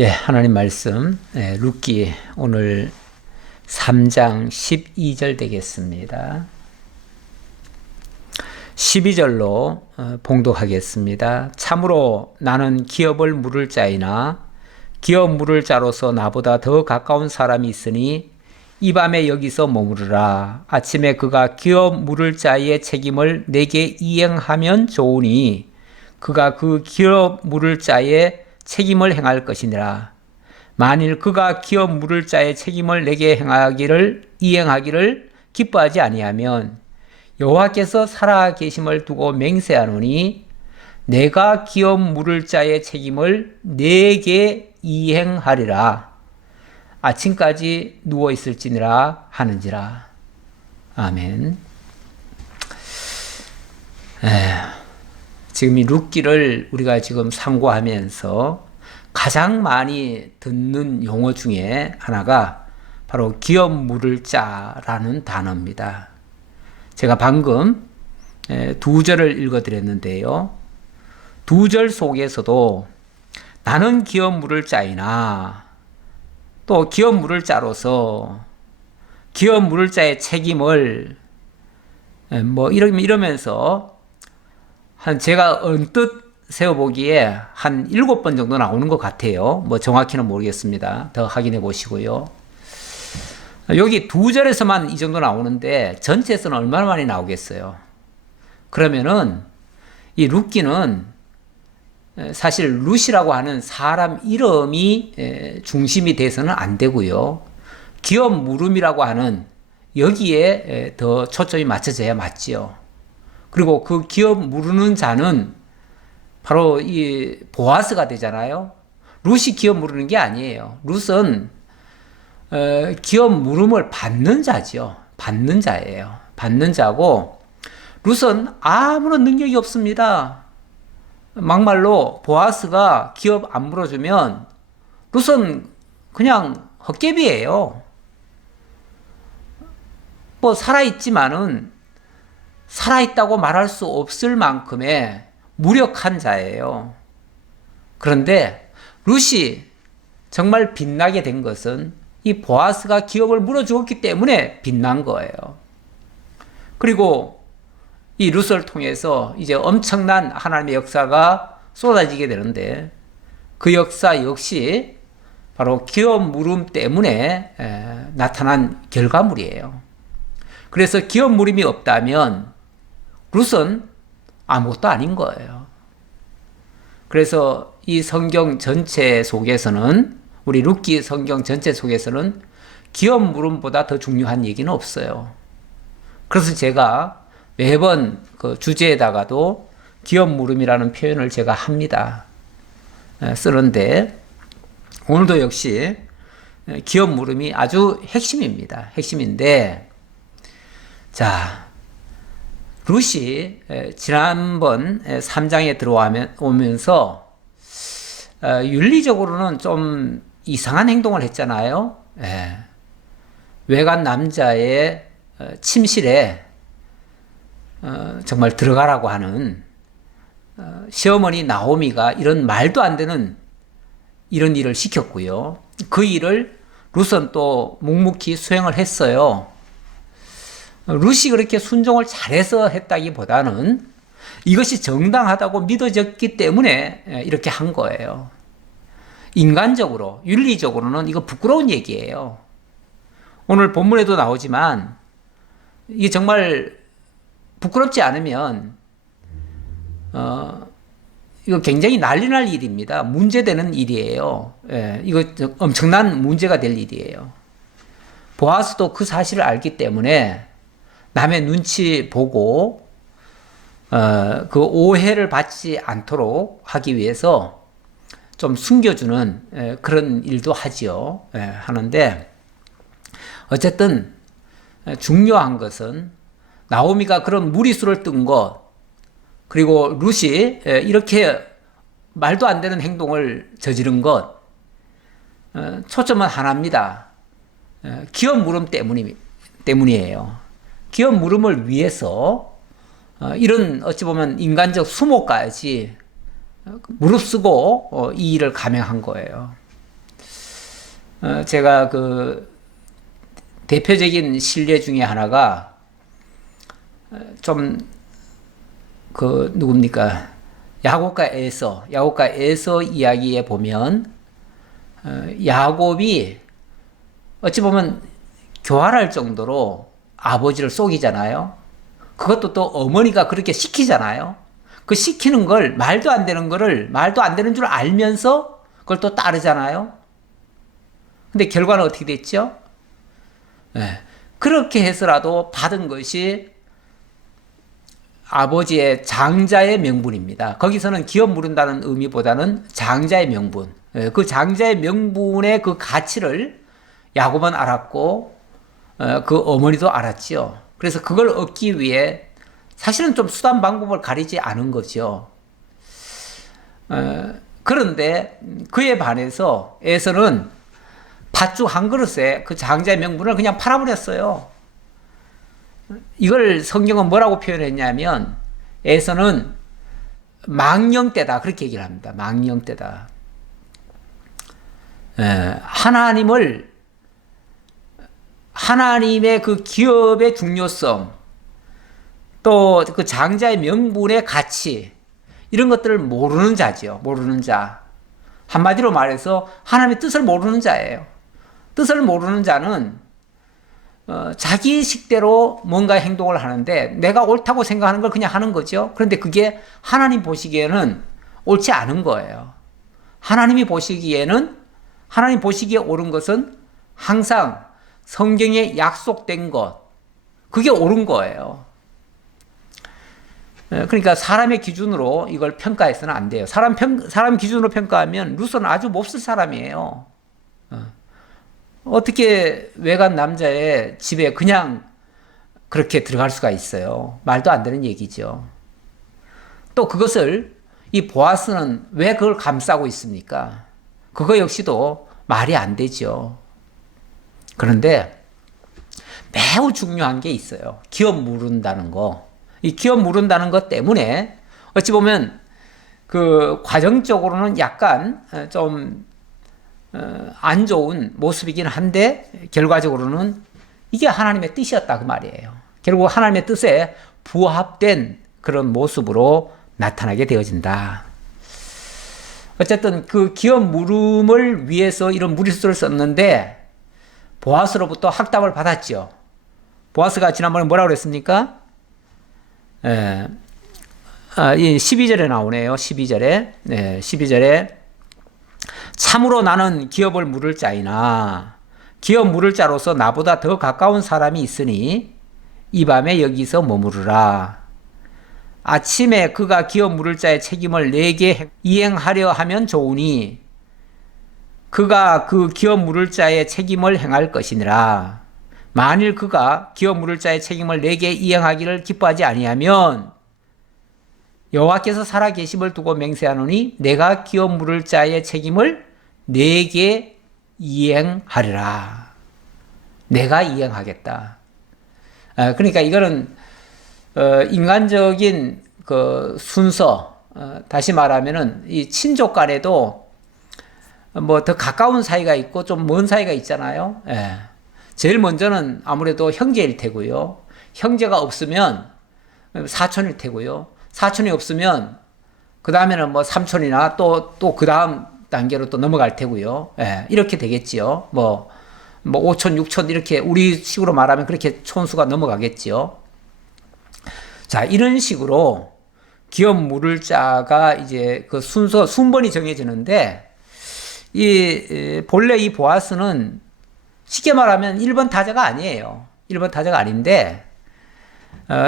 예, 하나님 말씀, 룻기 오늘 3장 12절 되겠습니다. 12절로 봉독하겠습니다. 참으로 나는 기업을 물을 자이나 기업 물을 자로서 나보다 더 가까운 사람이 있으니 이 밤에 여기서 머무르라. 아침에 그가 기업 물을 자의 책임을 내게 이행하면 좋으니 그가 그 기업 물을 자의 책임을 행할 것이니라. 만일 그가 기업 물을 자의 책임을 내게 이행하기를 기뻐하지 아니하면 여호와께서 살아 계심을 두고 맹세하노니 내가 기업 물을 자의 책임을 내게 이행하리라. 아침까지 누워 있을지니라 하는지라. 아멘. 지금 이 룻기를 우리가 지금 상고하면서 가장 많이 듣는 용어 중에 하나가 바로 기업 물을 자라는 단어입니다. 제가 방금 두 절을 읽어드렸는데요. 두 절 속에서도 나는 기업 물을 자이나 또 기업 물을 자로서 기업 물을 자의 책임을 이러면서 제가 언뜻 세어보기에 한 7번 정도 나오는 것 같아요. 정확히는 모르겠습니다. 더 확인해 보시고요. 여기 두 절에서만 이 정도 나오는데 전체에서는 얼마나 많이 나오겠어요? 그러면은 이 룻기는 사실 룻이라고 하는 사람 이름이 중심이 돼서는 안 되고요. 기업 물음이라고 하는 여기에 더 초점이 맞춰져야 맞지요. 그리고 그 기업 물으는 자는 바로 이 보아스가 되잖아요. 룻이 기업 물으는 게 아니에요. 룻은 기업 물음을 받는 자죠. 받는 자예요. 받는 자고 룻은 아무런 능력이 없습니다. 막말로 보아스가 기업 안 물어주면 룻은 그냥 헛개비예요. 살아있지만은 살아있다고 말할 수 없을 만큼의 무력한 자예요. 그런데 룻이 정말 빛나게 된 것은 이 보아스가 기업을 물어주었기 때문에 빛난 거예요. 그리고 이 룻을 통해서 이제 엄청난 하나님의 역사가 쏟아지게 되는데 그 역사 역시 바로 기업 물음 때문에 나타난 결과물이에요. 그래서 기업 물음이 없다면 룻은 아무것도 아닌 거예요. 그래서 이 성경 전체 속에서는 우리 룻기 성경 전체 속에서는 기업 물음보다 더 중요한 얘기는 없어요. 그래서 제가 매번 그 주제에다가도 기업 물음이라는 표현을 제가 합니다. 쓰는데 오늘도 역시 기업 물음이 아주 핵심입니다. 핵심인데 자 룻이 지난번 3장에 들어오면서 윤리적으로는 좀 이상한 행동을 했잖아요. 외간 남자의 침실에 정말 들어가라고 하는 시어머니 나오미가 이런 말도 안 되는 이런 일을 시켰고요. 그 일을 룻은 또 묵묵히 수행을 했어요. 룻이 그렇게 순종을 잘해서 했다기보다는 이것이 정당하다고 믿어졌기 때문에 이렇게 한 거예요. 인간적으로, 윤리적으로는 이거 부끄러운 얘기예요. 오늘 본문에도 나오지만 이게 정말 부끄럽지 않으면 이거 굉장히 난리 날 일입니다. 문제되는 일이에요. 이거 엄청난 문제가 될 일이에요. 보아스도 그 사실을 알기 때문에 남의 눈치 보고 그 오해를 받지 않도록 하기 위해서 좀 숨겨주는 그런 일도 하지요. 하는데 어쨌든 중요한 것은 나오미가 그런 무리수를 뜬 것, 그리고 룻이 이렇게 말도 안 되는 행동을 저지른 것, 초점은 하나입니다. 기업 물음 때문이에요. 기업 물음을 위해서 이런 어찌 보면 인간적 수모까지 무릅쓰고 이 일을 감행한 거예요. 제가 그 대표적인 신뢰 중에 하나가 좀 그 누굽니까? 야곱과 에서 이야기에 보면 야곱이 어찌 보면 교활할 정도로 아버지를 속이잖아요. 그것도 또 어머니가 그렇게 시키잖아요. 그 시키는 걸 말도 안 되는 거를 말도 안 되는 줄 알면서 그걸 또 따르잖아요. 근데 결과는 어떻게 됐죠? 네. 그렇게 해서라도 받은 것이 아버지의 장자의 명분입니다. 거기서는 기업 물은다는 의미보다는 장자의 명분. 그 장자의 명분의 그 가치를 야곱은 알았고, 그 어머니도 알았지요. 그래서 그걸 얻기 위해 사실은 좀 수단 방법을 가리지 않은 거죠. 그런데 그에 반해서 에서는 팥죽 한 그릇에 그 장자의 명분을 그냥 팔아버렸어요. 이걸 성경은 뭐라고 표현했냐면 에서는 망령되다 그렇게 얘기를 합니다. 망령되다. 하나님의 그 기업의 중요성 또 그 장자의 명분의 가치 이런 것들을 모르는 자죠. 모르는 자. 한마디로 말해서 하나님의 뜻을 모르는 자예요. 뜻을 모르는 자는 자기 식대로 뭔가 행동을 하는데 내가 옳다고 생각하는 걸 그냥 하는 거죠. 그런데 그게 하나님 보시기에는 옳지 않은 거예요. 하나님 보시기에 옳은 것은 항상 성경에 약속된 것, 그게 옳은 거예요. 그러니까 사람의 기준으로 이걸 평가해서는 안 돼요. 사람 기준으로 평가하면 루소는 아주 몹쓸 사람이에요. 어떻게 외간 남자의 집에 그냥 그렇게 들어갈 수가 있어요. 말도 안 되는 얘기죠. 또 그것을 이 보아스는 왜 그걸 감싸고 있습니까? 그거 역시도 말이 안 되죠. 그런데 매우 중요한 게 있어요. 기업 물은다는 거. 이 기업 물은다는 것 때문에 어찌 보면 그 과정적으로는 약간 좀 안 좋은 모습이긴 한데 결과적으로는 이게 하나님의 뜻이었다 그 말이에요. 결국 하나님의 뜻에 부합된 그런 모습으로 나타나게 되어진다. 어쨌든 그 기업 물음을 위해서 이런 무리수를 썼는데 보아스로부터 학답을 받았죠. 보아스가 지난번에 뭐라고 그랬습니까? 12절에 나오네요. 12절에 참으로 나는 기업을 물을 자이나 기업 물을 자로서 나보다 더 가까운 사람이 있으니 이 밤에 여기서 머무르라. 아침에 그가 기업 물을 자의 책임을 내게 이행하려 하면 좋으니 그가 그 기업 물을 자의 책임을 행할 것이니라. 만일 그가 기업 물을 자의 책임을 내게 이행하기를 기뻐하지 아니하면 여호와께서 살아 계심을 두고 맹세하노니 내가 기업 물을 자의 책임을 내게 이행하리라. 내가 이행하겠다. 그러니까 이거는 인간적인 그 순서, 다시 말하면은 이 친족 간에도 뭐 더 가까운 사이가 있고 좀 먼 사이가 있잖아요. 제일 먼저는 아무래도 형제일 테고요. 형제가 없으면 사촌일 테고요. 사촌이 없으면 그 다음에는 뭐 삼촌이나 또 그 다음 단계로 또 넘어갈 테고요. 이렇게 되겠지요. 뭐 5촌, 6촌 이렇게 우리 식으로 말하면 그렇게 촌수가 넘어가겠지요. 자, 이런 식으로 기업 물을 자가 이제 그 순번이 정해지는데 본래 이 보아스는 쉽게 말하면 1번 타자가 아니에요. 1번 타자가 아닌데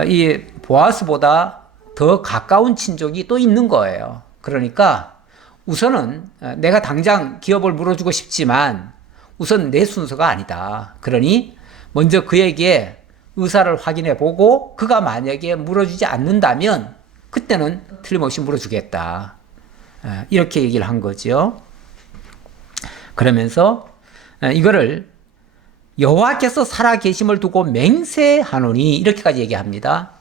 이 보아스보다 더 가까운 친족이 또 있는 거예요. 그러니까 우선은 내가 당장 기업을 물어주고 싶지만 우선 내 순서가 아니다. 그러니 먼저 그에게 의사를 확인해 보고 그가 만약에 물어주지 않는다면 그때는 틀림없이 물어주겠다. 이렇게 얘기를 한 거죠. 그러면서 이거를 여호와께서 살아계심을 두고 맹세하노니 이렇게까지 얘기합니다.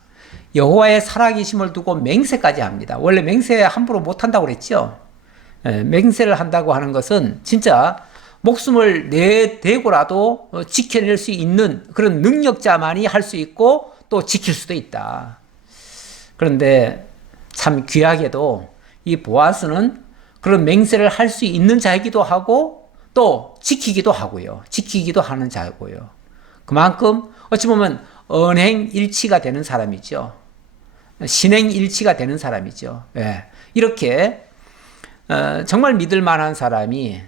여호와의 살아계심을 두고 맹세까지 합니다. 원래 맹세 함부로 못한다고 그랬죠. 맹세를 한다고 하는 것은 진짜 목숨을 내대고라도 지켜낼 수 있는 그런 능력자만이 할 수 있고 또 지킬 수도 있다. 그런데 참 귀하게도 이 보아스는 그런 맹세를 할 수 있는 자이기도 하고 또 지키기도 하고요. 지키기도 하는 자고요. 그만큼 어찌 보면 언행일치가 되는 사람이죠. 신행일치가 되는 사람이죠. 예. 이렇게 정말 믿을 만한 사람이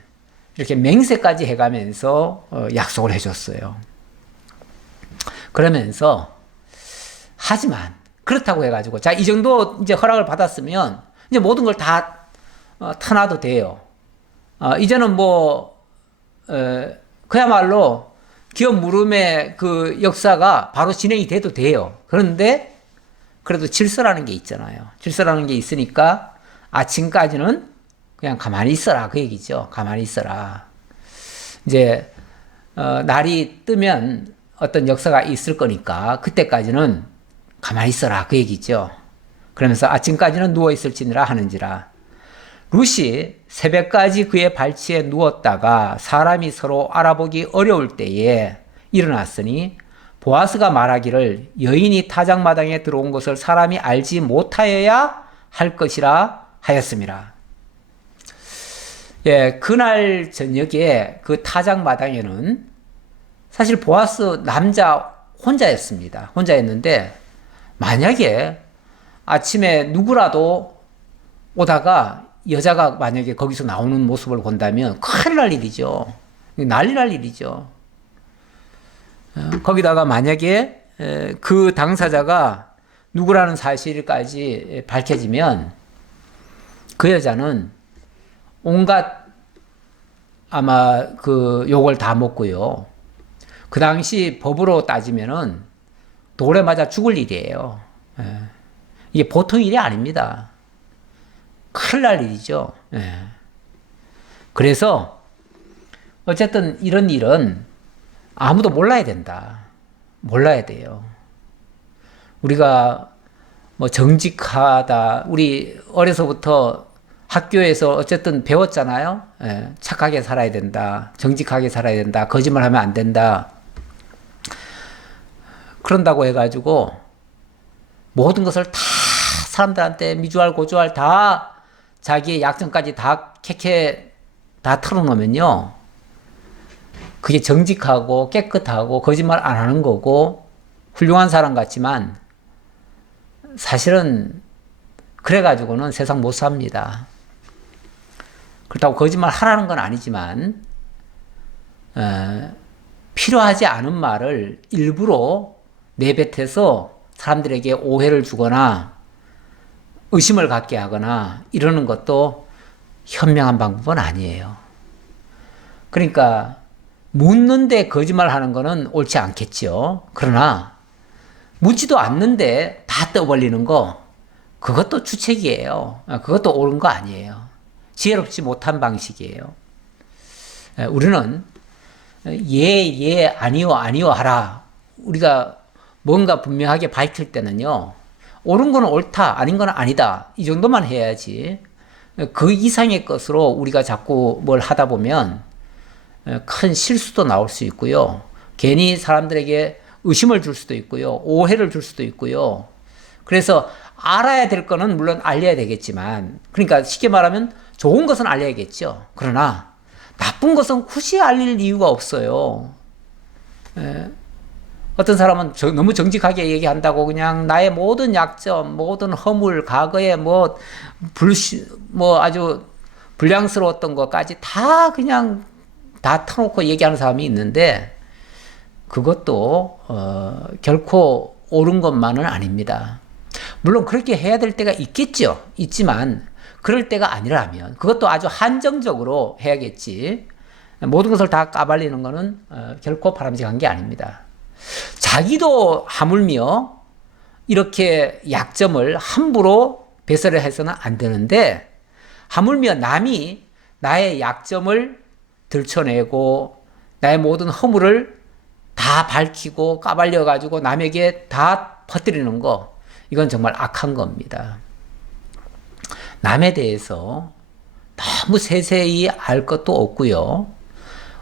이렇게 맹세까지 해가면서 약속을 해줬어요. 그러면서 하지만 그렇다고 해가지고 자, 이 정도 이제 허락을 받았으면 이제 모든 걸 다 터놔도 돼요. 이제는 그야말로 기업 물음의 그 역사가 바로 진행이 돼도 돼요. 그런데 그래도 질서라는 게 있잖아요. 질서라는 게 있으니까 아침까지는 그냥 가만히 있어라 그 얘기죠. 가만히 있어라. 이제 날이 뜨면 어떤 역사가 있을 거니까 그때까지는 가만히 있어라 그 얘기죠. 그러면서 아침까지는 누워 있을지니라 하는지라. 룻이 새벽까지 그의 발치에 누웠다가 사람이 서로 알아보기 어려울 때에 일어났으니 보아스가 말하기를 여인이 타작마당에 들어온 것을 사람이 알지 못하여야 할 것이라 하였습니다. 예, 그날 저녁에 그 타작마당에는 사실 보아스 남자 혼자였습니다. 혼자였는데 만약에 아침에 누구라도 오다가 여자가 만약에 거기서 나오는 모습을 본다면 큰일 날 일이죠. 난리 날 일이죠. 거기다가 만약에 그 당사자가 누구라는 사실까지 밝혀지면 그 여자는 온갖 아마 그 욕을 다 먹고요. 그 당시 법으로 따지면은 돌에 맞아 죽을 일이에요. 이게 보통 일이 아닙니다. 큰일 날 일이죠. 그래서 어쨌든 이런 일은 아무도 몰라야 된다. 몰라야 돼요. 우리가 뭐 정직하다. 우리 어려서부터 학교에서 어쨌든 배웠잖아요. 착하게 살아야 된다. 정직하게 살아야 된다. 거짓말하면 안 된다. 그런다고 해가지고 모든 것을 다 사람들한테 미주알 고주알 다 자기의 약점까지 다 캐캐 다 털어놓으면요. 그게 정직하고 깨끗하고 거짓말 안 하는 거고 훌륭한 사람 같지만 사실은 그래가지고는 세상 못 삽니다. 그렇다고 거짓말 하라는 건 아니지만 필요하지 않은 말을 일부러 내뱉어서 사람들에게 오해를 주거나 의심을 갖게 하거나 이러는 것도 현명한 방법은 아니에요. 그러니까 묻는데 거짓말하는 거는 옳지 않겠죠. 그러나 묻지도 않는데 다 떠벌리는 거 그것도 주책이에요. 그것도 옳은 거 아니에요. 지혜롭지 못한 방식이에요. 우리는 예, 아니요, 아니요 하라. 우리가 뭔가 분명하게 밝힐 때는요. 옳은 거는 옳다, 아닌 거는 아니다. 이 정도만 해야지. 그 이상의 것으로 우리가 자꾸 뭘 하다 보면 큰 실수도 나올 수 있고요. 괜히 사람들에게 의심을 줄 수도 있고요. 오해를 줄 수도 있고요. 그래서 알아야 될 거는 물론 알려야 되겠지만, 그러니까 쉽게 말하면 좋은 것은 알려야겠죠. 그러나 나쁜 것은 굳이 알릴 이유가 없어요. 어떤 사람은 너무 정직하게 얘기한다고 그냥 나의 모든 약점, 모든 허물, 과거에 아주 불량스러웠던 것까지 다 그냥 다 터놓고 얘기하는 사람이 있는데 그것도 결코 옳은 것만은 아닙니다. 물론 그렇게 해야 될 때가 있겠죠. 있지만 그럴 때가 아니라면 그것도 아주 한정적으로 해야겠지. 모든 것을 다 까발리는 것은 결코 바람직한 게 아닙니다. 자기도 하물며 이렇게 약점을 함부로 배설을 해서는 안 되는데 하물며 남이 나의 약점을 들춰내고 나의 모든 허물을 다 밝히고 까발려 가지고 남에게 다 퍼뜨리는 거 이건 정말 악한 겁니다. 남에 대해서 너무 세세히 알 것도 없고요.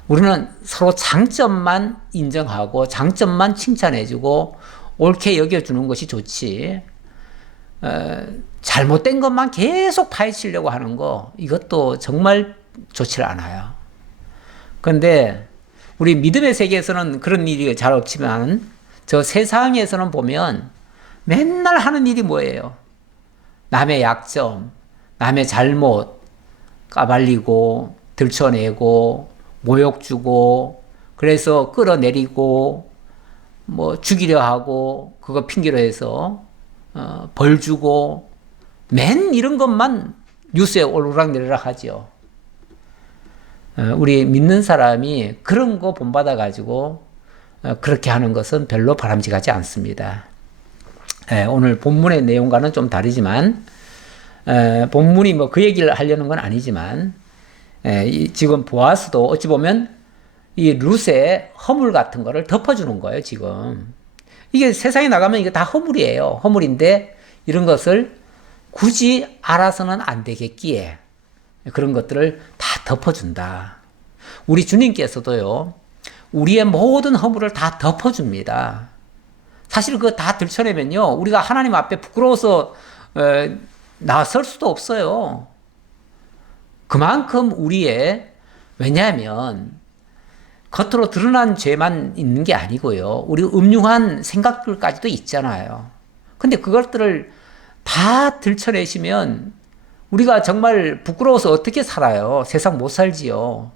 우리는 서로 장점만 인정하고 장점만 칭찬해주고 옳게 여겨주는 것이 좋지. 잘못된 것만 계속 파헤치려고 하는 거, 이것도 정말 좋지 않아요. 그런데 우리 믿음의 세계에서는 그런 일이 잘 없지만 저 세상에서는 보면 맨날 하는 일이 뭐예요? 남의 약점, 남의 잘못 까발리고 들춰내고 모욕 주고 그래서 끌어내리고 뭐 죽이려 하고 그거 핑계로 해서 벌 주고 맨 이런 것만 뉴스에 오르락내리락 하죠. 우리 믿는 사람이 그런 거 본받아 가지고 그렇게 하는 것은 별로 바람직하지 않습니다. 오늘 본문의 내용과는 좀 다르지만 본문이 뭐 그 얘기를 하려는 건 아니지만 지금 보아스도 어찌 보면 이 룻의 허물 같은 거를 덮어주는 거예요. 지금 이게 세상에 나가면 이게 다 허물이에요. 허물인데 이런 것을 굳이 알아서는 안 되겠기에 그런 것들을 다 덮어준다. 우리 주님께서도요, 우리의 모든 허물을 다 덮어줍니다. 사실 그거 다 들춰내면요, 우리가 하나님 앞에 부끄러워서 나설 수도 없어요. 그만큼 우리의, 왜냐하면 겉으로 드러난 죄만 있는 게 아니고요, 우리 음흉한 생각들까지도 있잖아요. 근데 그것들을 다 들춰내시면 우리가 정말 부끄러워서 어떻게 살아요? 세상 못 살지요.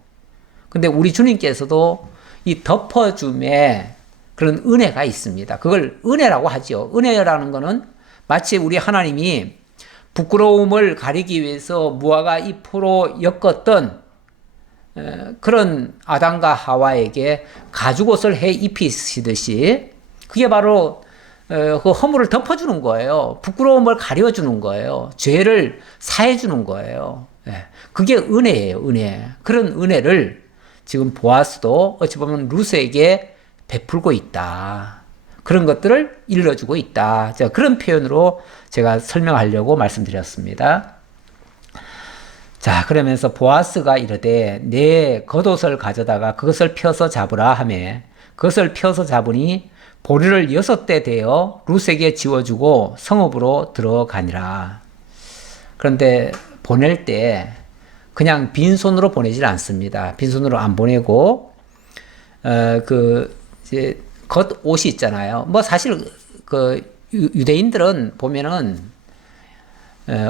근데 우리 주님께서도 이 덮어줌에 그런 은혜가 있습니다. 그걸 은혜라고 하죠. 은혜라는 거는 마치 우리 하나님이 부끄러움을 가리기 위해서 무화과 잎으로 엮었던 그런 아담과 하와에게 가죽옷을 해 입히시듯이 그게 바로 그 허물을 덮어주는 거예요. 부끄러움을 가려주는 거예요. 죄를 사해주는 거예요. 그게 은혜예요, 은혜. 그런 은혜를 지금 보아스도 어찌 보면 룻에게 베풀고 있다. 그런 것들을 일러주고 있다. 자, 그런 표현으로 제가 설명하려고 말씀드렸습니다. 자, 그러면서 보아스가 이르되 내 겉옷을 가져다가 그것을 펴서 잡으라 하며 그것을 펴서 잡으니 보리를 6대 대어 룻에게 지워주고 성읍으로 들어가니라. 그런데 보낼 때 그냥 빈손으로 보내질 않습니다. 빈손으로 안 보내고 이제 겉옷이 있잖아요. 뭐 사실 유대인들은 보면은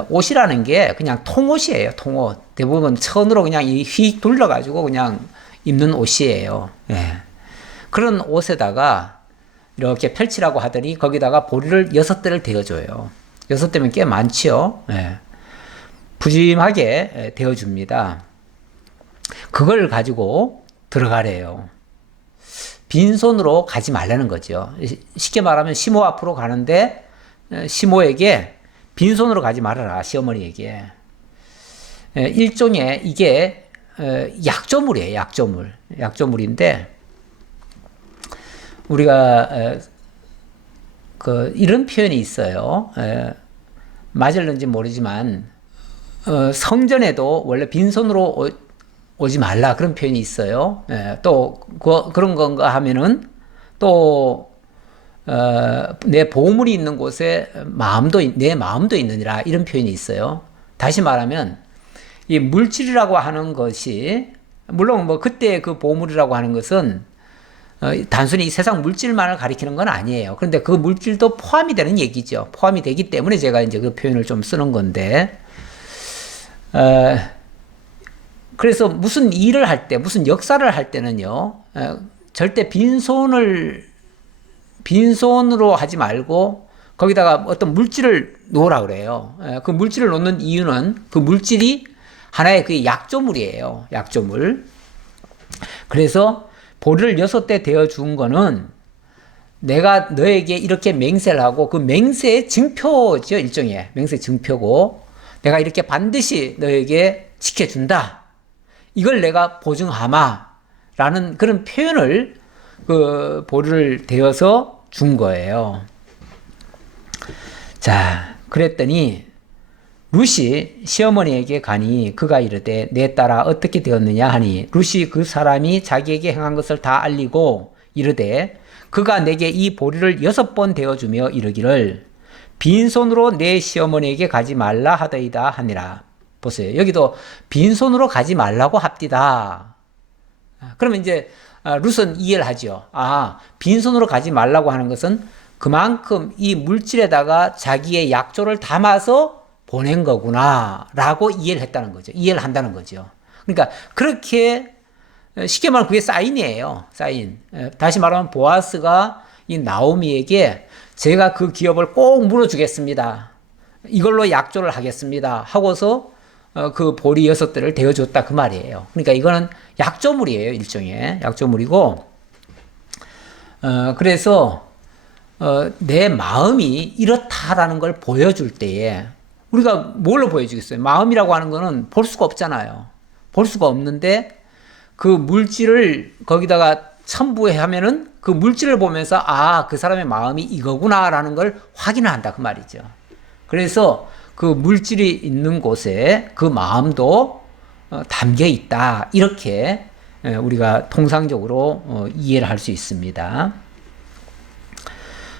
옷이라는 게 그냥 통옷이에요. 통옷. 대부분 천으로 그냥 휙 둘러가지고 그냥 입는 옷이에요. 예. 그런 옷에다가 이렇게 펼치라고 하더니 거기다가 보리를 6대를 대어줘요. 6대면 꽤 많지요. 예. 푸짐하게 대어줍니다. 그걸 가지고 들어가래요. 빈손으로 가지 말라는 거죠. 쉽게 말하면 시모 앞으로 가는데 시모에게 빈손으로 가지 말아라, 시어머니에게. 일종의 이게 약조물이에요. 약조물. 약조물인데 우리가 이런 표현이 있어요. 맞을는지 모르지만 성전에도 원래 빈손으로 오지 말라 그런 표현이 있어요. 또 그런 건가 하면은 또 내 보물이 있는 곳에 내 마음도 있느니라 이런 표현이 있어요. 다시 말하면 이 물질이라고 하는 것이 물론 뭐 그때 그 보물이라고 하는 것은 단순히 이 세상 물질만을 가리키는 건 아니에요. 그런데 그 물질도 포함이 되는 얘기죠. 포함이 되기 때문에 제가 이제 그 표현을 좀 쓰는 건데, 그래서 무슨 일을 할 때, 무슨 역사를 할 때는요, 절대 빈손으로 하지 말고 거기다가 어떤 물질을 놓으라 그래요. 그 물질을 놓는 이유는 그 물질이 하나의 그 약조물이에요. 약조물. 그래서 보리를 6대 대어 준 거는 내가 너에게 이렇게 맹세를 하고 그 맹세의 증표죠. 일종의 맹세 증표고 내가 이렇게 반드시 너에게 지켜준다. 이걸 내가 보증하마 라는 그런 표현을 그 보리를 대어서 준 거예요. 자, 그랬더니 룻이 시어머니에게 가니 그가 이르되 내 딸아 어떻게 되었느냐 하니 룻이 그 사람이 자기에게 행한 것을 다 알리고 이르되 그가 내게 이 보리를 6번 되어주며 이르기를 빈손으로 내 시어머니에게 가지 말라 하더이다 하니라. 보세요. 여기도 빈손으로 가지 말라고 합디다. 그러면 이제 룻은 이해를 하죠. 빈손으로 가지 말라고 하는 것은 그만큼 이 물질에다가 자기의 약조를 담아서 보낸 거구나 라고 이해를 했다는 거죠. 이해를 한다는 거죠. 그러니까 그렇게 쉽게 말하면 그게 사인이에요. 사인. 다시 말하면 보아스가 이 나오미에게 제가 그 기업을 꼭 물어주겠습니다. 이걸로 약조를 하겠습니다. 하고서 그 보리 6대를 대어줬다 그 말이에요. 그러니까 이거는 약조물이에요. 일종의 약조물이고 그래서 내 마음이 이렇다라는 걸 보여줄 때에 우리가 뭘로 보여주겠어요? 마음이라고 하는 거는 볼 수가 없잖아요. 볼 수가 없는데 그 물질을 거기다가 첨부하면은 그 물질을 보면서 그 사람의 마음이 이거구나라는 걸 확인을 한다 그 말이죠. 그래서 그 물질이 있는 곳에 그 마음도 담겨 있다. 이렇게 우리가 통상적으로 이해를 할 수 있습니다.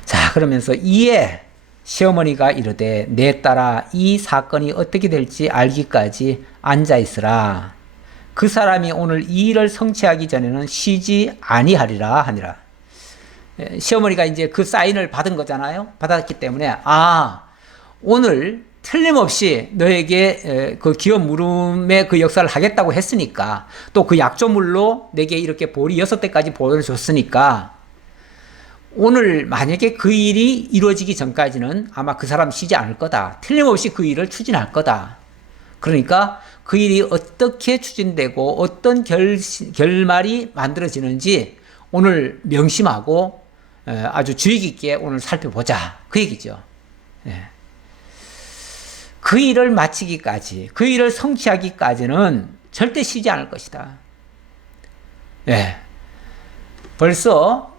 자, 그러면서 이에 시어머니가 이르되 내 딸아 이 사건이 어떻게 될지 알기까지 앉아 있으라. 그 사람이 오늘 이 일을 성취하기 전에는 쉬지 아니하리라 하니라. 시어머니가 이제 그 사인을 받은 거잖아요. 받았기 때문에 오늘 틀림없이 너에게 그 기업 물음의 그 역사를 하겠다고 했으니까 또 그 약조물로 내게 이렇게 보리 6대까지 보여줬으니까 오늘 만약에 그 일이 이루어지기 전까지는 아마 그 사람 쉬지 않을 거다. 틀림없이 그 일을 추진할 거다. 그러니까 그 일이 어떻게 추진되고 어떤 결말이 만들어지는지 오늘 명심하고 아주 주의 깊게 오늘 살펴보자. 그 얘기죠. 그 일을 마치기까지, 그 일을 성취하기까지는 절대 쉬지 않을 것이다. 벌써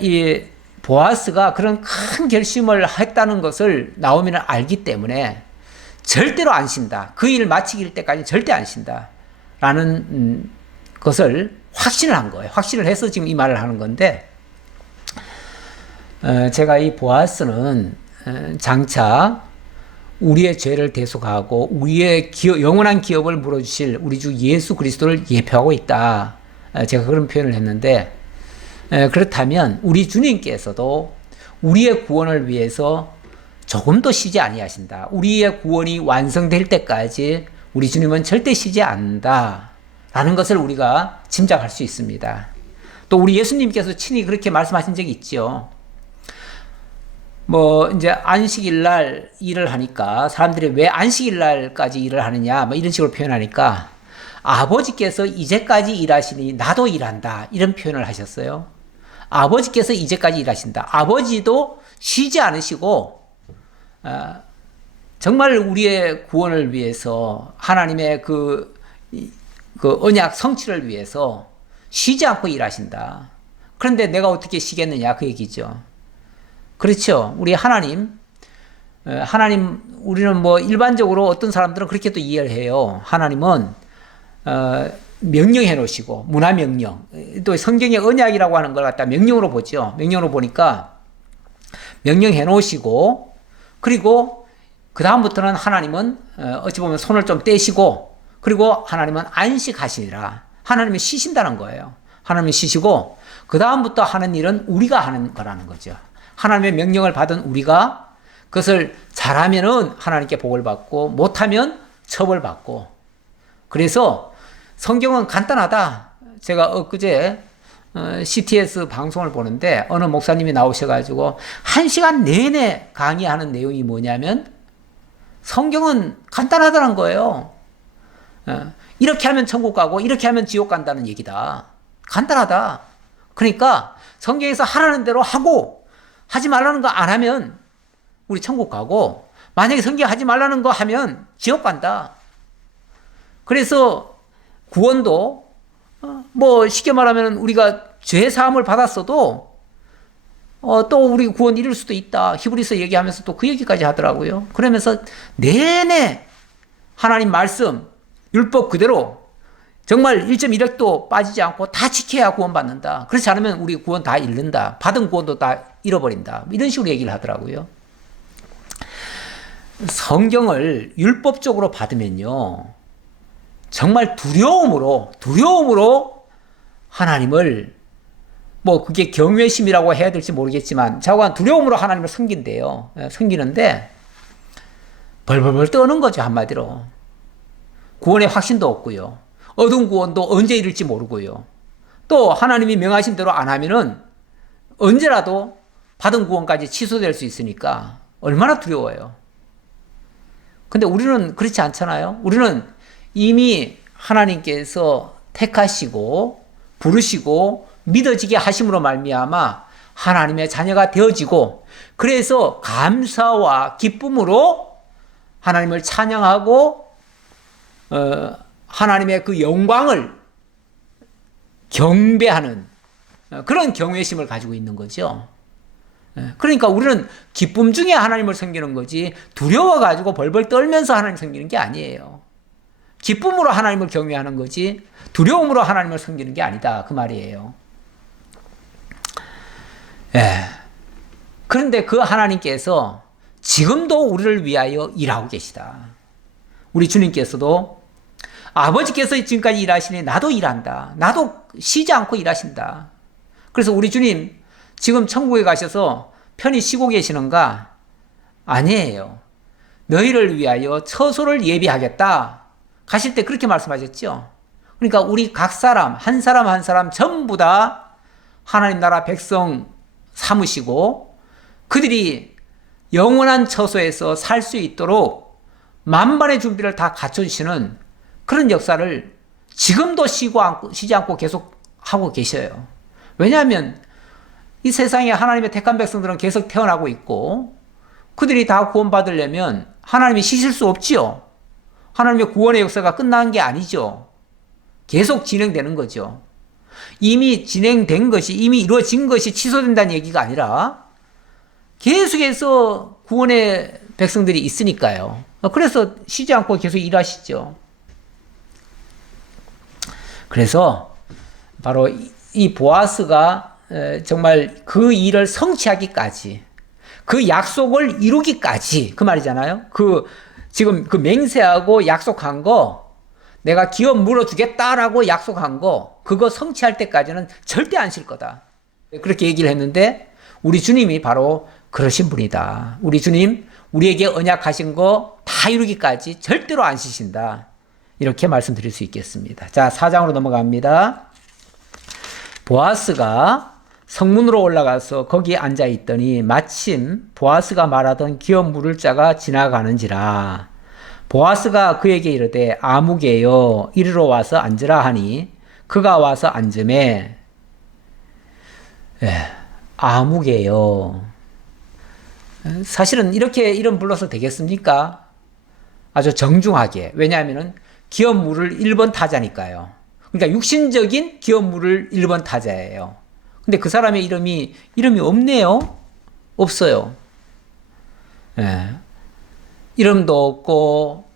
이 보아스가 그런 큰 결심을 했다는 것을 나오미는 알기 때문에 절대로 안 쉰다. 그 일 마치길 때까지 절대 안 쉰다. 라는 것을 확신을 한 거예요. 확신을 해서 지금 이 말을 하는 건데 제가 이 보아스는 장차 우리의 죄를 대속하고 우리의 영원한 기업을 물어주실 우리 주 예수 그리스도를 예표하고 있다. 제가 그런 표현을 했는데 그렇다면 우리 주님께서도 우리의 구원을 위해서 조금도 쉬지 아니하신다. 우리의 구원이 완성될 때까지 우리 주님은 절대 쉬지 않는다. 라는 것을 우리가 짐작할 수 있습니다. 또 우리 예수님께서 친히 그렇게 말씀하신 적이 있죠. 이제 안식일 날 일을 하니까 사람들이 왜 안식일 날까지 일을 하느냐 이런 식으로 표현하니까 아버지께서 이제까지 일하시니 나도 일한다. 이런 표현을 하셨어요. 아버지께서 이제까지 일하신다. 아버지도 쉬지 않으시고 정말 우리의 구원을 위해서 하나님의 그 언약 성취를 위해서 쉬지 않고 일하신다. 그런데 내가 어떻게 쉬겠느냐 그 얘기죠. 그렇죠. 우리 하나님 우리는 일반적으로 어떤 사람들은 그렇게 또 이해를 해요. 하나님은 명령해 놓으시고 문화 명령 또 성경의 언약이라고 하는 걸 갖다 명령으로 보죠. 명령으로 보니까 명령해 놓으시고 그리고 그 다음부터는 하나님은 어찌 보면 손을 좀 떼시고 그리고 하나님은 안식하시니라. 하나님은 쉬신다는 거예요. 하나님은 쉬시고 그 다음부터 하는 일은 우리가 하는 거라는 거죠. 하나님의 명령을 받은 우리가 그것을 잘하면은 하나님께 복을 받고 못하면 처벌받고. 그래서 성경은 간단하다. 제가 엊그제 CTS 방송을 보는데 어느 목사님이 나오셔가지고 1시간 내내 강의하는 내용이 뭐냐면 성경은 간단하다는 거예요. 이렇게 하면 천국 가고 이렇게 하면 지옥 간다는 얘기다. 간단하다. 그러니까 성경에서 하라는 대로 하고 하지 말라는 거 안 하면 우리 천국 가고 만약에 성경 하지 말라는 거 하면 지옥 간다. 그래서 구원도 쉽게 말하면 우리가 죄 사함을 받았어도 또 우리 구원 이룰 수도 있다. 히브리서 얘기하면서 또 그 얘기까지 하더라고요. 그러면서 내내 하나님 말씀, 율법 그대로 정말 1.1핵도 빠지지 않고 다 지켜야 구원받는다. 그렇지 않으면 우리 구원 다 잃는다. 받은 구원도 다 잃어버린다. 이런 식으로 얘기를 하더라고요. 성경을 율법적으로 받으면요. 정말 두려움으로 하나님을 그게 경외심이라고 해야 될지 모르겠지만 자관 두려움으로 하나님을 섬긴대요. 섬기는데 벌벌벌 떠는 거죠. 한마디로. 구원의 확신도 없고요. 얻은 구원도 언제 이룰지 모르고요. 또 하나님이 명하신 대로 안 하면은 언제라도 받은 구원까지 취소될 수 있으니까 얼마나 두려워요. 근데 우리는 그렇지 않잖아요. 우리는 이미 하나님께서 택하시고 부르시고 믿어지게 하심으로 말미암아 하나님의 자녀가 되어지고 그래서 감사와 기쁨으로 하나님을 찬양하고 하나님의 그 영광을 경배하는 그런 경외심을 가지고 있는 거죠. 그러니까 우리는 기쁨 중에 하나님을 섬기는 거지 두려워가지고 벌벌 떨면서 하나님 섬기는 게 아니에요. 기쁨으로 하나님을 경외하는 거지 두려움으로 하나님을 섬기는 게 아니다. 그 말이에요. 그런데 그 하나님께서 지금도 우리를 위하여 일하고 계시다. 우리 주님께서도 아버지께서 지금까지 일하시니 나도 일한다. 나도 쉬지 않고 일하신다. 그래서 우리 주님 지금 천국에 가셔서 편히 쉬고 계시는가? 아니에요. 너희를 위하여 처소를 예비하겠다. 가실 때 그렇게 말씀하셨죠. 그러니까 우리 각 사람 한 사람 전부 다 하나님 나라 백성 삼으시고 그들이 영원한 처소에서 살 수 있도록 만반의 준비를 다 갖춰주시는 그런 역사를 지금도 쉬지 않고 계속 하고 계셔요. 왜냐하면 이 세상에 하나님의 택한 백성들은 계속 태어나고 있고 그들이 다 구원받으려면 하나님이 쉬실 수 없지요. 하나님의 구원의 역사가 끝난 게 아니죠. 계속 진행되는 거죠. 이미 진행된 것이 이미 이루어진 것이 취소된다는 얘기가 아니라 계속해서 구원의 백성들이 있으니까요. 그래서 쉬지 않고 계속 일하시죠. 그래서 바로 이 보아스가 정말 그 일을 성취하기까지 그 약속을 이루기까지 그 말이잖아요. 지금 그 맹세하고 약속한 거 내가 기업 물어주겠다라고 약속한 거 그거 성취할 때까지는 절대 안 쉴 거다. 그렇게 얘기를 했는데 우리 주님이 바로 그러신 분이다. 우리 주님 우리에게 언약하신 거 다 이루기까지 절대로 안 쉬신다. 이렇게 말씀드릴 수 있겠습니다. 자, 4장으로 넘어갑니다. 보아스가 성문으로 올라가서 거기에 앉아 있더니 마침 보아스가 말하던 기업 물을 자가 지나가는지라. 보아스가 그에게 이르되 아무개여 이리로 와서 앉으라 하니 그가 와서 앉으매 아무개여. 사실은 이렇게 이름 불러서 되겠습니까? 아주 정중하게. 왜냐하면 기업 물을 1번 타자니까요. 그러니까 육신적인 기업 물을 1번 타자예요. 근데 그 사람의 이름이 없네요. 없어요. 이름도 없고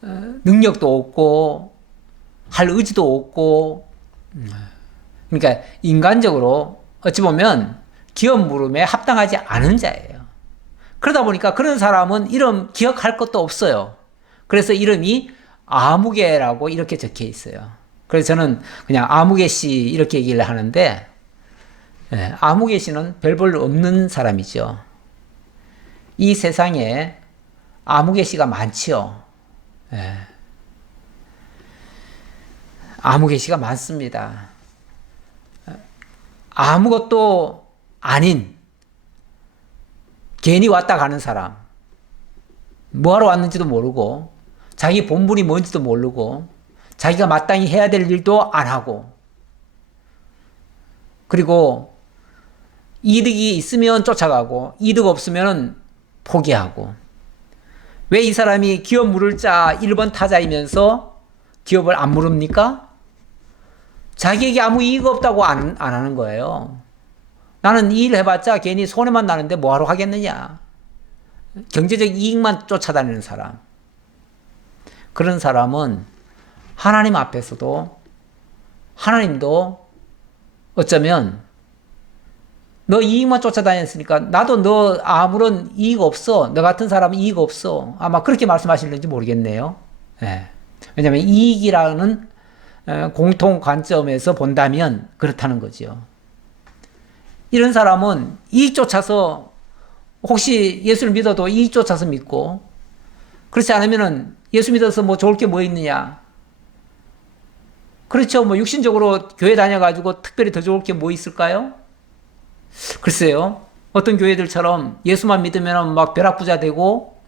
능력도 없고 할 의지도 없고 그러니까 인간적으로 어찌 보면 기업 물음에 합당하지 않은 자예요. 그러다 보니까 그런 사람은 이름 기억할 것도 없어요. 그래서 이름이 아무개라고 이렇게 적혀 있어요. 그래서 저는 그냥 아무개 씨 이렇게 얘기를 하는데 아무개 씨는 별 볼 없는 사람이죠. 이 세상에 아무개 씨가 많지요. 아무개 씨가 많습니다. 아무것도 아닌 괜히 왔다 가는 사람, 뭐하러 왔는지도 모르고 자기 본분이 뭔지도 모르고 자기가 마땅히 해야 될 일도 안 하고 그리고 이득이 있으면 쫓아가고 이득 없으면 포기하고. 왜 이 사람이 기업 물을 자 1번 타자이면서 기업을 안 물읍니까? 자기에게 아무 이익 없다고 안 하는 거예요. 나는 이 일 해봤자 괜히 손해만 나는데 뭐하러 하겠느냐. 경제적 이익만 쫓아다니는 사람. 그런 사람은 하나님 앞에서도 하나님도 어쩌면 너 이익만 쫓아다녔으니까 나도 너 아무런 이익 없어. 너 같은 사람은 이익 없어. 아마 그렇게 말씀하시는지 모르겠네요. 예. 왜냐하면 이익이라는 공통 관점에서 본다면 그렇다는 거죠. 이런 사람은 이익 쫓아서 혹시 예수를 믿어도 이익 쫓아서 믿고 그렇지 않으면은 예수 믿어서 뭐 좋을 게 뭐 있느냐. 그렇죠. 뭐 육신적으로 교회 다녀가지고 특별히 더 좋을 게 뭐 있을까요? 글쎄요. 어떤 교회들처럼 예수만 믿으면 막 벼락부자 되고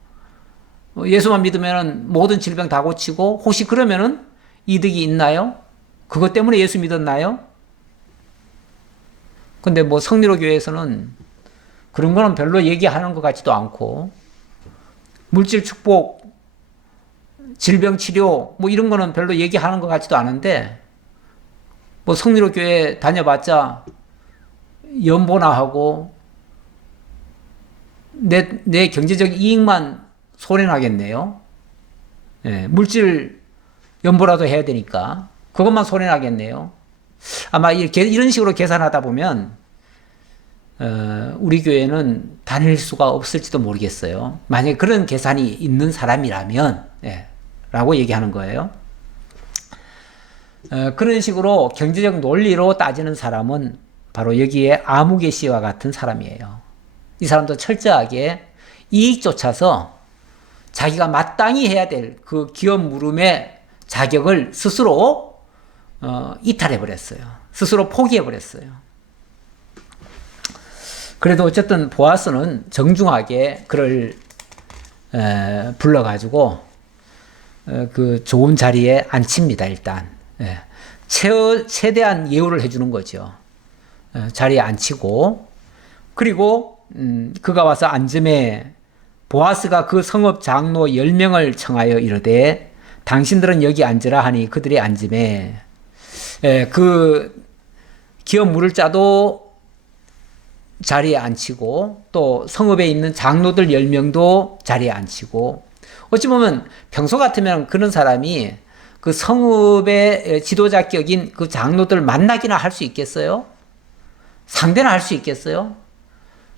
예수만 믿으면 모든 질병 다 고치고 혹시 그러면은 이득이 있나요? 그것 때문에 예수 믿었나요? 근데 뭐 성리로 교회에서는 그런 거는 별로 얘기하는 것 같지도 않고 물질 축복, 질병 치료 뭐 이런 거는 별로 얘기하는 것 같지도 않은데 뭐 성리로 교회 다녀봤자 연보나 하고 내 경제적 이익만 손해나겠네요. 예, 물질 연보라도 해야 되니까 그것만 손해나겠네요. 아마 이런 식으로 계산하다 보면 우리 교회는 다닐 수가 없을지도 모르겠어요. 만약에 그런 계산이 있는 사람이라면 라고 얘기하는 거예요. 그런 식으로 경제적 논리로 따지는 사람은 바로 여기에 아무개 씨와 같은 사람이에요. 이 사람도 철저하게 이익 쫓아서 자기가 마땅히 해야 될 그 기업 물음의 자격을 스스로 이탈해버렸어요. 스스로 포기해버렸어요. 그래도 어쨌든 보아스는 정중하게 그를 불러가지고 그 좋은 자리에 앉힙니다. 일단 최대한 예우를 해주는 거죠. 자리에 앉히고 그리고 그가 와서 앉음에 보아스가 그 성읍 장로 10명을 청하여 이르되 당신들은 여기 앉으라 하니 그들이 앉음에 그 기업 물을 자도 자리에 앉히고 또 성읍에 있는 장로들 10명도 자리에 앉히고 어찌 보면 평소 같으면 그런 사람이 그 성읍의 지도자격인 그 장로들 만나기나 할 수 있겠어요? 상대나 할 수 있겠어요?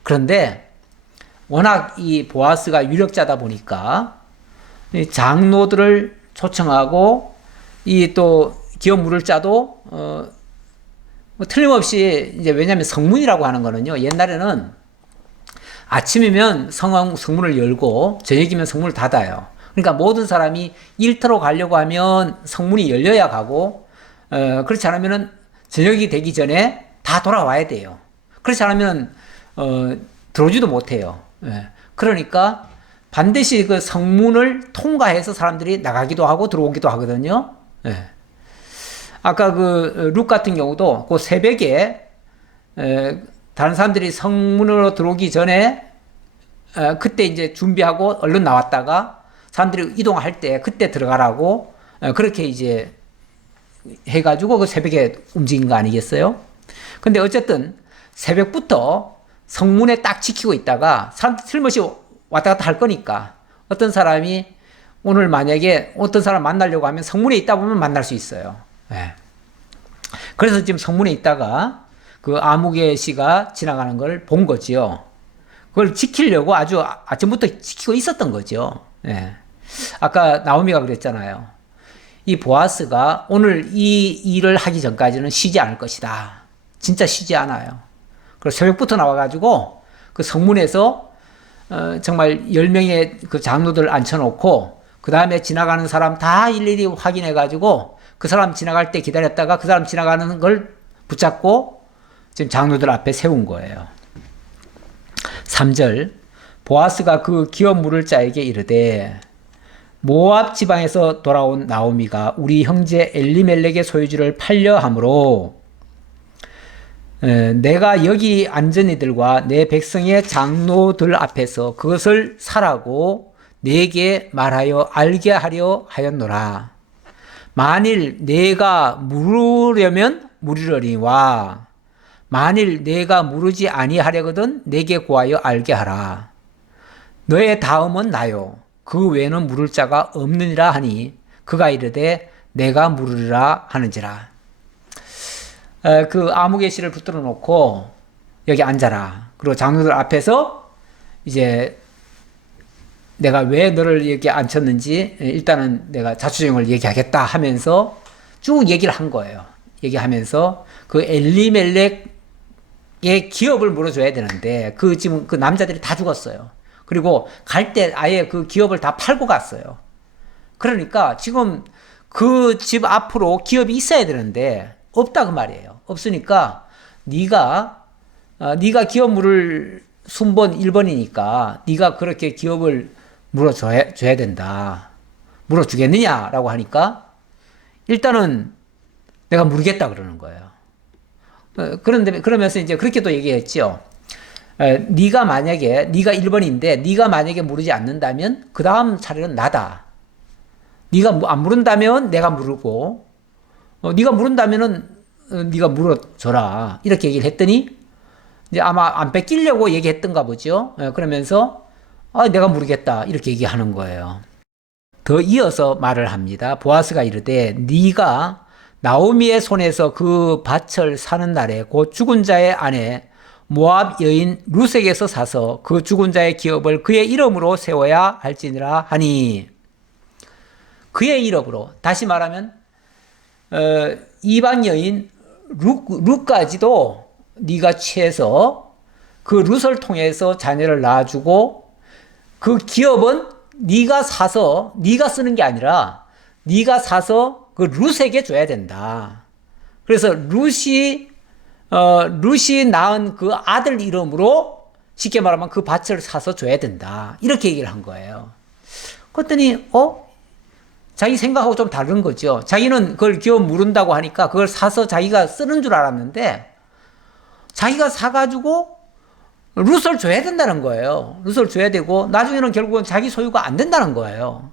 그런데 워낙 이 보아스가 유력자다 보니까 장로들을 초청하고 이 또 기업 물을 자도 뭐 틀림없이 이제 왜냐하면 성문이라고 하는 거는요 옛날에는 아침이면 성문을 열고 저녁이면 성문을 닫아요. 그러니까 모든 사람이 일터로 가려고 하면 성문이 열려야 가고 그렇지 않으면은 저녁이 되기 전에 다 돌아와야 돼요. 그렇지 않으면 들어오지도 못해요. 그러니까 반드시 그 성문을 통과해서 사람들이 나가기도 하고 들어오기도 하거든요. 아까 그 룩 같은 경우도 그 새벽에 다른 사람들이 성문으로 들어오기 전에 그때 이제 준비하고 얼른 나왔다가 사람들이 이동할 때 그때 들어가라고 그렇게 이제 해가지고 그 새벽에 움직인 거 아니겠어요? 근데 어쨌든 새벽부터 성문에 딱 지키고 있다가 사람들 틀림없이 왔다 갔다 할 거니까 어떤 사람이 오늘 만약에 어떤 사람 만나려고 하면 성문에 있다 보면 만날 수 있어요. 그래서 지금 성문에 있다가 그 아무개 씨가 지나가는 걸 본 거지요. 그걸 지키려고 아주 아침부터 지키고 있었던 거죠. 아까 나오미가 그랬잖아요. 이 보아스가 오늘 이 일을 하기 전까지는 쉬지 않을 것이다. 진짜 쉬지 않아요. 그래서 새벽부터 나와가지고 그 성문에서 정말 10명의 그 장로들 앉혀놓고 그 다음에 지나가는 사람 다 일일이 확인해가지고 그 사람 지나갈 때 기다렸다가 그 사람 지나가는 걸 붙잡고 지금 장로들 앞에 세운 거예요. 3절 보아스가 그 기업 물을 자에게 이르되 모압 지방에서 돌아온 나오미가 우리 형제 엘리멜렉의 소유지를 팔려 함으로 내가 여기 앉은 이들과 내 백성의 장로들 앞에서 그것을 사라고 내게 말하여 알게 하려 하였노라. 만일 내가 물으려면 물으려니와 만일 내가 물으지 아니하려거든 내게 구하여 알게 하라. 너의 다음은 나요. 그 외에는 물을 자가 없느니라 하니 그가 이르되 내가 물으리라 하는지라. 그 아무개시를 붙들어 놓고 여기 앉아라. 그리고 장로들 앞에서 이제 내가 왜 너를 이렇게 앉혔는지 일단은 내가 자초지종을 얘기하겠다 하면서 쭉 얘기를 한 거예요. 얘기하면서 그 엘리멜렉의 기업을 물어줘야 되는데 지금 그 남자들이 다 죽었어요. 그리고 갈 때 아예 그 기업을 다 팔고 갔어요. 그러니까 지금 그 집 앞으로 기업이 있어야 되는데 없다 그 말이에요. 없으니까 네가 기업 물을 순번 1번이니까 네가 그렇게 기업을 물어줘야 된다. 물어주겠느냐라고 하니까 일단은 내가 물겠다 그러는 거예요. 그러면서 이제 그렇게 또 얘기했죠. 네가 1번인데 네가 만약에 물지 않는다면 그 다음 차례는 나다. 네가 안 물은다면 내가 물고 네가 물은다면은 네가 물어줘라. 이렇게 얘기를 했더니 이제 아마 안 뺏기려고 얘기했던가 보죠. 그러면서 내가 물겠다 이렇게 얘기하는 거예요. 더 이어서 말을 합니다. 보아스가 이르되 네가 나오미의 손에서 그 밭을 사는 날에 곧 죽은 자의 아내 모압 여인 룻에게서 사서 그 죽은 자의 기업을 그의 이름으로 세워야 할지니라 하니. 그의 이름으로, 다시 말하면 이방 여인 룻까지도 네가 취해서 그 룻을 통해서 자녀를 낳아주고 그 기업은 네가 사서 네가 쓰는 게 아니라 네가 사서 그 룻에게 줘야 된다. 그래서 룻이 낳은 그 아들 이름으로 쉽게 말하면 그 밭을 사서 줘야 된다. 이렇게 얘기를 한 거예요. 그랬더니 자기 생각하고 좀 다른 거죠. 자기는 그걸 기업 물은다고 하니까 그걸 사서 자기가 쓰는 줄 알았는데 자기가 사가지고 룻을 줘야 된다는 거예요. 룻을 줘야 되고 나중에는 결국은 자기 소유가 안 된다는 거예요.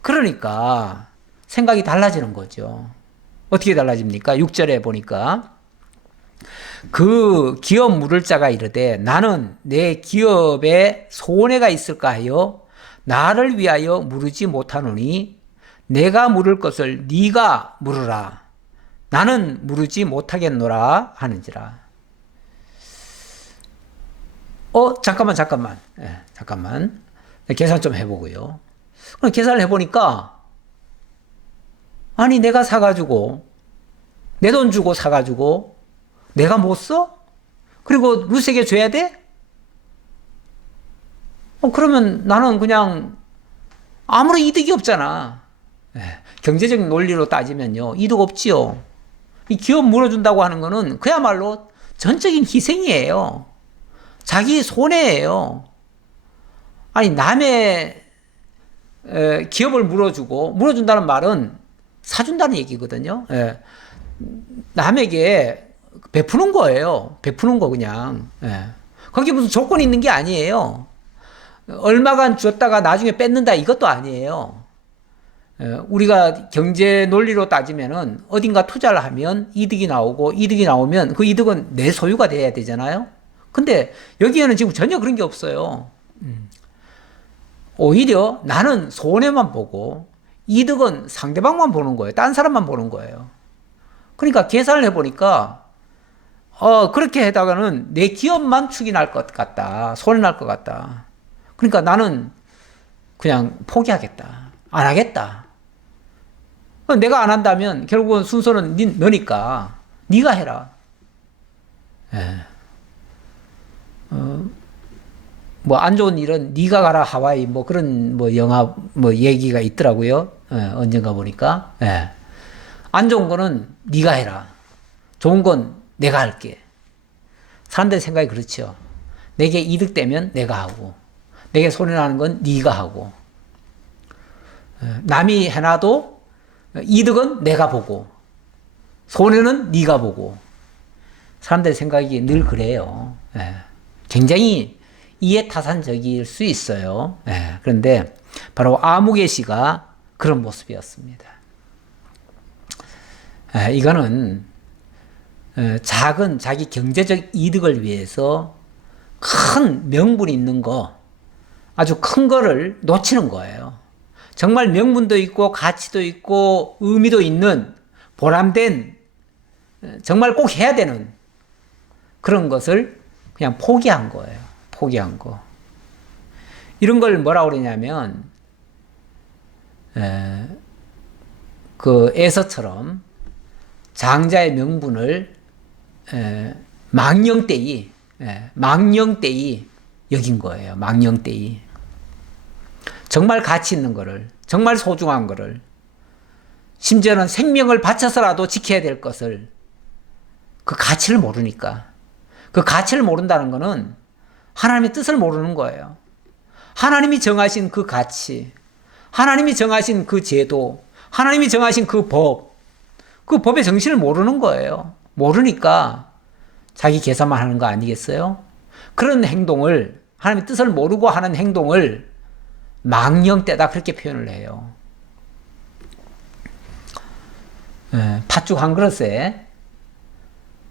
그러니까 생각이 달라지는 거죠. 어떻게 달라집니까? 6절에 보니까 그 기업 물을 자가 이르되 나는 내 기업에 손해가 있을까 하여 나를 위하여 물으지 못하노니 내가 물을 것을 네가 물으라. 나는 물으지 못하겠노라 하는지라. 잠깐만. 잠깐만. 계산 좀 해보고요. 그럼 계산을 해보니까 아니 내가 사가지고 내 돈 주고 사가지고 내가 못 써? 그리고 룻에게 줘야 돼? 그러면 나는 그냥 아무런 이득이 없잖아. 경제적 논리로 따지면요. 이득 없지요. 이 기업 물어준다고 하는 거는 그야말로 전적인 희생이에요. 자기 손해예요. 아니 남의 기업을 물어준다는 말은 사준다는 얘기거든요. 남에게 베푸는 거예요. 베푸는 거 그냥. 거기 무슨 조건이 있는 게 아니에요. 얼마간 줬다가 나중에 뺏는다 이것도 아니에요. 우리가 경제 논리로 따지면은 어딘가 투자를 하면 이득이 나오고 이득이 나오면 그 이득은 내 소유가 돼야 되잖아요. 근데 여기에는 지금 전혀 그런 게 없어요. 오히려 나는 손해만 보고 이득은 상대방만 보는 거예요. 딴 사람만 보는 거예요. 그러니까 계산을 해보니까 그렇게 하다가는 내 기업만 축이 날 것 같다. 손해 날 것 같다. 그러니까 나는 그냥 포기하겠다. 안 하겠다. 내가 안 한다면 결국은 순서는 너니까 네가 해라. 뭐 안 좋은 일은 네가 가라 하와이 뭐 그런 뭐 영화 뭐 얘기가 있더라고요. 언젠가 보니까. 안 좋은 거는 네가 해라. 좋은 건 내가 할게. 사람들 생각이 그렇죠. 내게 이득되면 내가 하고 내게 손해나는 건 네가 하고 남이 해놔도 이득은 내가 보고 손해는 네가 보고 사람들의 생각이 늘 그래요. 굉장히 이해타산적일 수 있어요. 그런데 바로 아무개시가 그런 모습이었습니다. 이거는 작은 자기 경제적 이득을 위해서 큰 명분이 있는 거, 아주 큰 거를 놓치는 거예요. 정말 명분도 있고 가치도 있고 의미도 있는 보람된, 정말 꼭 해야 되는 그런 것을 그냥 포기한 거예요. 포기한 거. 이런 걸 뭐라고 그러냐면 그 에서처럼 장자의 명분을 망령되이 여긴 거예요. 망령되이. 정말 가치 있는 거를, 정말 소중한 거를, 심지어는 생명을 바쳐서라도 지켜야 될 것을, 그 가치를 모르니까. 그 가치를 모른다는 거는 하나님의 뜻을 모르는 거예요. 하나님이 정하신 그 가치, 하나님이 정하신 그 제도, 하나님이 정하신 그 법, 그 법의 정신을 모르는 거예요. 모르니까 자기 계산만 하는 거 아니겠어요? 그런 행동을, 하나님의 뜻을 모르고 하는 행동을 망령되다 그렇게 표현을 해요. 팥죽 한 그릇에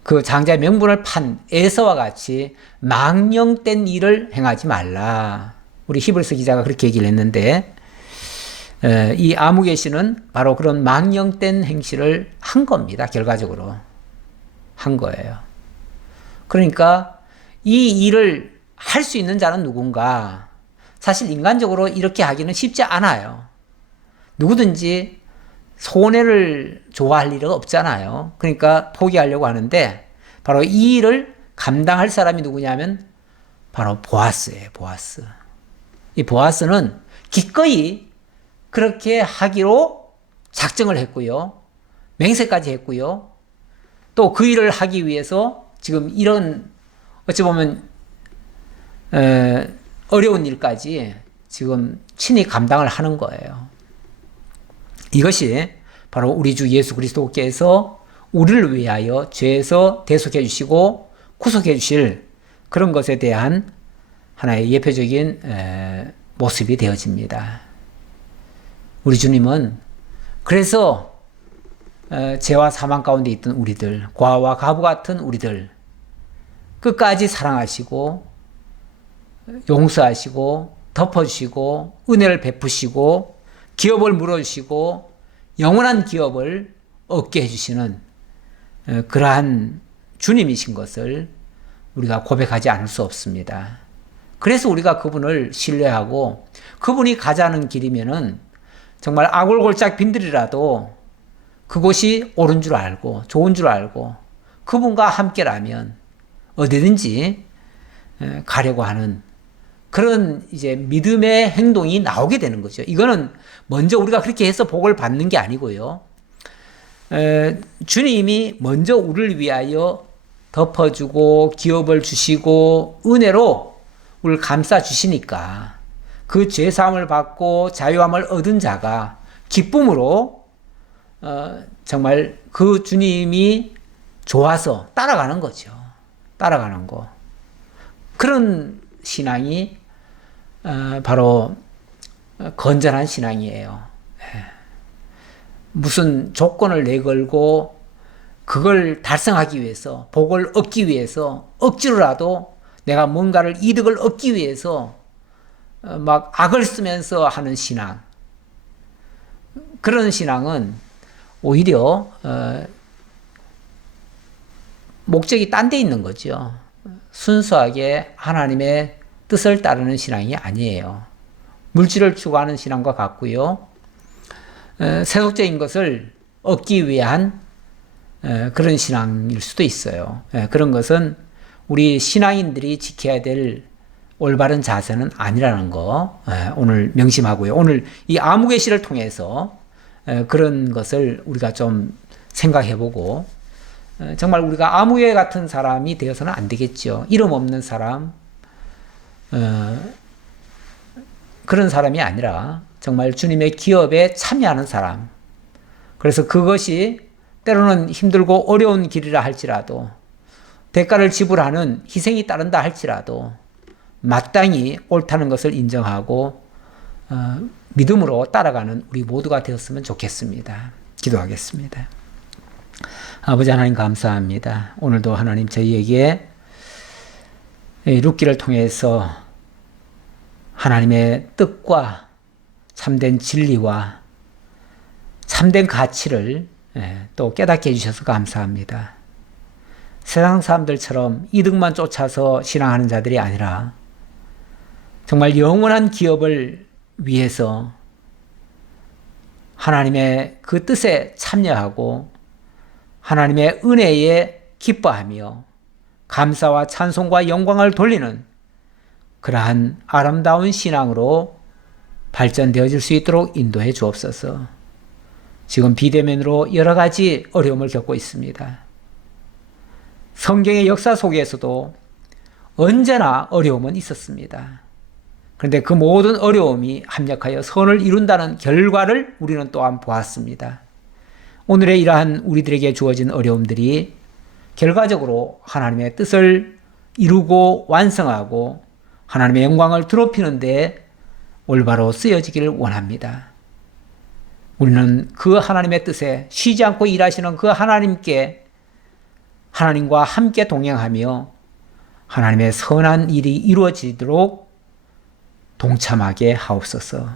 그 장자의 명분을 판 에서와 같이 망령된 일을 행하지 말라. 우리 히브리서 기자가 그렇게 얘기를 했는데, 이 아무개시는 바로 그런 망령된 행실을 한 겁니다. 결과적으로 한 거예요. 그러니까 이 일을 할 수 있는 자는 누군가? 사실 인간적으로 이렇게 하기는 쉽지 않아요. 누구든지 손해를 좋아할 일은 없잖아요. 그러니까 포기하려고 하는데, 바로 이 일을 감당할 사람이 누구냐면 바로 보아스예요. 보아스. 이 보아스는 기꺼이 그렇게 하기로 작정을 했고요. 맹세까지 했고요. 또 그 일을 하기 위해서 지금 이런 어찌 보면 어려운 일까지 지금 친히 감당을 하는 거예요. 이것이 바로 우리 주 예수 그리스도께서 우리를 위하여 죄에서 대속해 주시고 구속해 주실 그런 것에 대한 하나의 예표적인 모습이 되어집니다. 우리 주님은 그래서 죄와 사망 가운데 있던 우리들, 과와 가부 같은 우리들 끝까지 사랑하시고 용서하시고 덮어주시고 은혜를 베푸시고 기업을 물어주시고 영원한 기업을 얻게 해주시는 그러한 주님이신 것을 우리가 고백하지 않을 수 없습니다. 그래서 우리가 그분을 신뢰하고 그분이 가자는 길이면은 정말 아골골짝 빈들이라도 그곳이 옳은 줄 알고 좋은 줄 알고 그분과 함께라면 어디든지 가려고 하는 그런 이제 믿음의 행동이 나오게 되는 거죠. 이거는 먼저 우리가 그렇게 해서 복을 받는 게 아니고요. 주님이 먼저 우리를 위하여 덮어주고 기업을 주시고 은혜로 우리를 감싸 주시니까 그 죄사함을 받고 자유함을 얻은 자가 기쁨으로 정말 그 주님이 좋아서 따라가는 거죠. 따라가는 거. 그런 신앙이 바로 건전한 신앙이에요. 무슨 조건을 내걸고 그걸 달성하기 위해서 복을 얻기 위해서 억지로라도 내가 뭔가를 이득을 얻기 위해서 막 악을 쓰면서 하는 신앙, 그런 신앙은 오히려 목적이 딴 데 있는 거죠. 순수하게 하나님의 뜻을 따르는 신앙이 아니에요. 물질을 추구하는 신앙과 같고요. 세속적인 것을 얻기 위한 그런 신앙일 수도 있어요. 그런 것은 우리 신앙인들이 지켜야 될 올바른 자세는 아니라는 거 오늘 명심하고요. 오늘 이 아무개시를 통해서 그런 것을 우리가 좀 생각해보고 정말 우리가 아무개 같은 사람이 되어서는 안 되겠죠. 이름 없는 사람, 그런 사람이 아니라 정말 주님의 기업에 참여하는 사람. 그래서 그것이 때로는 힘들고 어려운 길이라 할지라도 대가를 지불하는 희생이 따른다 할지라도 마땅히 옳다는 것을 인정하고 믿음으로 따라가는 우리 모두가 되었으면 좋겠습니다. 기도하겠습니다. 아버지 하나님 감사합니다. 오늘도 하나님 저희에게 룻기를 통해서 하나님의 뜻과 참된 진리와 참된 가치를 또 깨닫게 해주셔서 감사합니다. 세상 사람들처럼 이득만 쫓아서 신앙하는 자들이 아니라 정말 영원한 기업을 위해서 하나님의 그 뜻에 참여하고 하나님의 은혜에 기뻐하며 감사와 찬송과 영광을 돌리는 그러한 아름다운 신앙으로 발전되어질 수 있도록 인도해 주옵소서. 지금 비대면으로 여러 가지 어려움을 겪고 있습니다. 성경의 역사 속에서도 언제나 어려움은 있었습니다. 그런데 그 모든 어려움이 합력하여 선을 이룬다는 결과를 우리는 또한 보았습니다. 오늘의 이러한 우리들에게 주어진 어려움들이 결과적으로 하나님의 뜻을 이루고 완성하고 하나님의 영광을 드높이는 데 올바로 쓰여지기를 원합니다. 우리는 그 하나님의 뜻에 쉬지 않고 일하시는 그 하나님과 함께 동행하며 하나님의 선한 일이 이루어지도록 동참하게 하옵소서.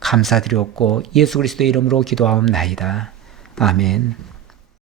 감사드렸고 예수 그리스도의 이름으로 기도하옵나이다. 아멘.